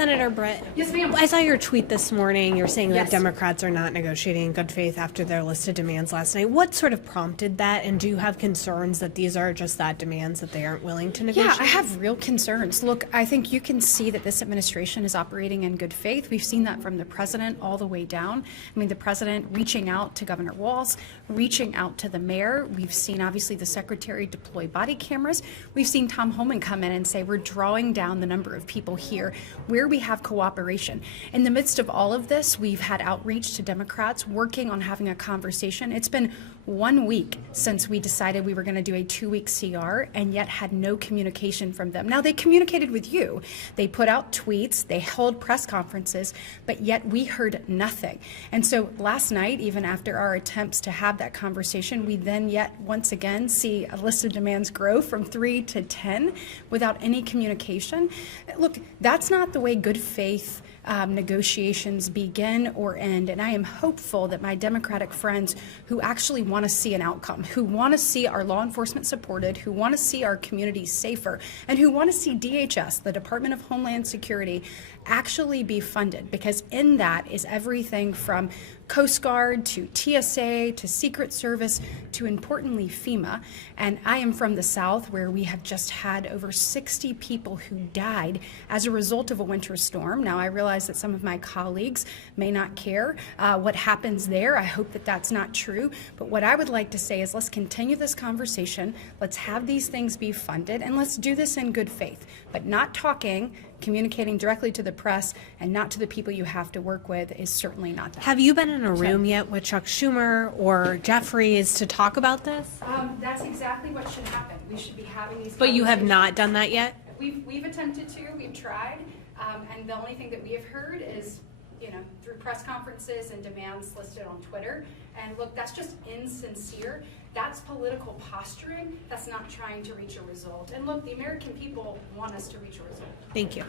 Senator Britt. Yes, ma'am. I saw your tweet this morning. You're saying that Yes. Democrats are not negotiating in good faith after their listed demands last night. What sort of prompted that? And do you have concerns that these are just that demands that they aren't willing to negotiate? Yeah, I have real concerns. Look, I think you can see that this administration is operating in good faith. We've seen that from the president all the way down. I mean, the president reaching out to Governor Walz, reaching out to the mayor. We've seen, obviously, the secretary deploy body cameras. We've seen Tom Homan come in and say, we're drawing down the number of people here where we have cooperation. In the midst of all of this, we've had outreach to Democrats working on having a conversation. It's been 1 week since we decided we were going to do a 2-week CR and yet had no communication from them. Now, they communicated with you. They put out tweets, they held press conferences, but yet we heard nothing. And so last night, even after our attempts to have that conversation, we then yet once again see a list of demands grow from 3 to 10 without any communication. Look, that's not the way good faith negotiations begin or end. And I am hopeful that my Democratic friends who actually want to see an outcome, who want to see our law enforcement supported, who want to see our communities safer, and who want to see DHS, the Department of Homeland Security, actually be funded, because in that is everything from Coast Guard to TSA to Secret Service to, importantly, FEMA. And I am from the South, where we have just had over 60 people who died as a result of a winter storm. Now, I realize that some of my colleagues may not care what happens there. I hope that that's not true. But what I would like to say is, let's continue this conversation. Let's have these things be funded, and let's do this in good faith, but not talking, communicating directly to the press and not to the people you have to work with is certainly not that. Have you been in a room yet with Chuck Schumer or Jeffries to talk about this? That's exactly what should happen. We should be having these. But you have not done that yet? We've attempted to. We've tried, and the only thing that we have heard is, through press conferences and demands listed on Twitter. And look, that's just insincere. That's political posturing. That's not trying to reach a result. And look, the American people want us to reach a result. Thank you.